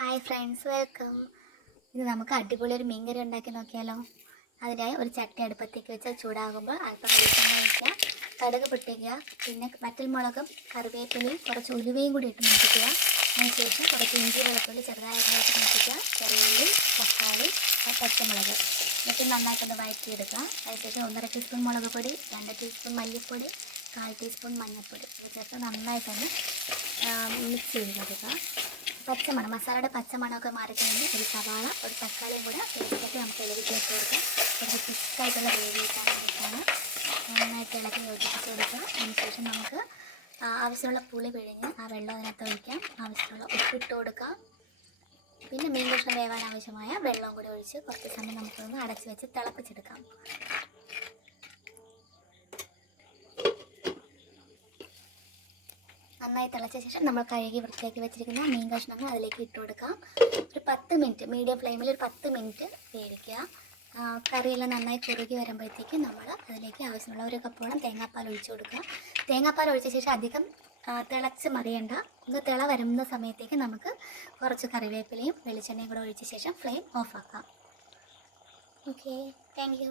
Hi friends, welcome. ഇത് നമുക്ക് അടിപൊളി ഒരു മീൻകറി ഉണ്ടാക്കി നോക്കിയാലോ. അതിനായി ഒരു ചട്ടി അടുപ്പത്തേക്ക് വെച്ച് ചൂടാകുമ്പോൾ അല്പം വെളിച്ചെണ്ണ ഒഴിക്കുക, കടുക് പൊട്ടിക്കുക, പിന്നെ വറ്റൽമുളകും കറിവേപ്പിലയും കുറച്ച് ഉലുവയും കൂടി ഇട്ട് നോക്കുക. അതിനുശേഷം കുറച്ച് ഇഞ്ചി വെളുത്തുള്ളി ചെറുതായിട്ട് നോക്കുക, ചെറിയ ഉള്ളി, തക്കാളി, പച്ചമുളക് എന്നിട്ട് നന്നായിട്ടൊന്ന് വഴറ്റിയെടുക്കുക. അതിനുശേഷം 1.5 ടീസ്പൂൺ മുളക് പൊടി, 2 ടീസ്പൂൺ മല്ലിപ്പൊടി, 1/4 ടീസ്പൂൺ മഞ്ഞൾപ്പൊടി ഇത് ചേർത്ത് നന്നായിട്ടൊന്ന് മിക്സ് ചെയ്ത് കൊടുക്കുക. മസാലയുടെ പച്ചമണമൊക്കെ മാറിക്കഴിഞ്ഞ് ഒരു സവാള, ഒരു തക്കാളിയും കൂടെ പേസ്റ്റായിട്ട് നമുക്ക് ഇളകി ചേർത്ത് കൊടുക്കാം. കുറച്ച് തിക്കായിട്ടുള്ള ഗ്രേവി കിട്ടാൻ വേണ്ടിയിട്ടാണ്. നന്നായിട്ട് ഇളക്കി യോജിപ്പിച്ച് കൊടുക്കുക. അതിനുശേഷം നമുക്ക് ആവശ്യമുള്ള പുളി പിഴിഞ്ഞ് ആ വെള്ളം അതിനകത്ത് ഒഴിക്കാം. ആവശ്യമുള്ള ഉപ്പിട്ട് കൊടുക്കാം. പിന്നെ മീൻ കഷ്ണം വേവാൻ ആവശ്യമായ വെള്ളം കൂടി ഒഴിച്ച് കുറച്ച് സമയം നമുക്കൊന്ന് അടച്ച് വെച്ച് തിളപ്പിച്ചെടുക്കാം. നന്നായി തിളച്ച ശേഷം നമ്മൾ കഴുകി വൃത്തിയാക്കി വെച്ചിരിക്കുന്ന മീൻ കഷ്ണങ്ങൾ അതിലേക്ക് ഇട്ട് കൊടുക്കാം. ഒരു 10 മിനിറ്റ് മീഡിയം ഫ്ലെയിമിൽ ഒരു 10 മിനിറ്റ് വേവിക്കുക. കറിയെല്ലാം നന്നായി കുറുകി വരുമ്പോഴത്തേക്ക് നമ്മൾ അതിലേക്ക് ആവശ്യമുള്ള 1 കപ്പോളം തേങ്ങാപ്പാൽ ഒഴിച്ച് കൊടുക്കുക. തേങ്ങാപ്പാൽ ഒഴിച്ച ശേഷം അധികം തിളച്ച് മറിയേണ്ട. ഒന്ന് തിള വരുന്ന സമയത്തേക്ക് നമുക്ക് കുറച്ച് കറിവേപ്പിലയും വെളിച്ചെണ്ണയും കൂടെ ഒഴിച്ച ശേഷം ഫ്ലെയിം ഓഫാക്കാം. Okay, thank U.